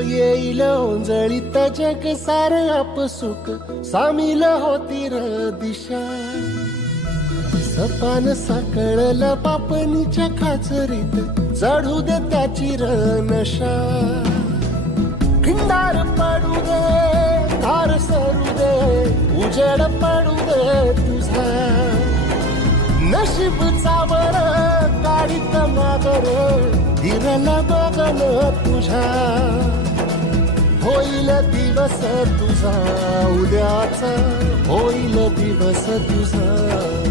येईल ओंजळीत जग सार आपसुक सामील होती र दिशा. सपान साकळलं पापणीच्या खाचरीत चढू दे त्याची र नशा. खिंडार पडू दे धार सरू दे उजेड पडू दे तुझा. नशीब चावर काढीत मागर हिरल बघन तुझ्या. होईल दिवस तुझा उद्याचा होईल दिवस तुझा.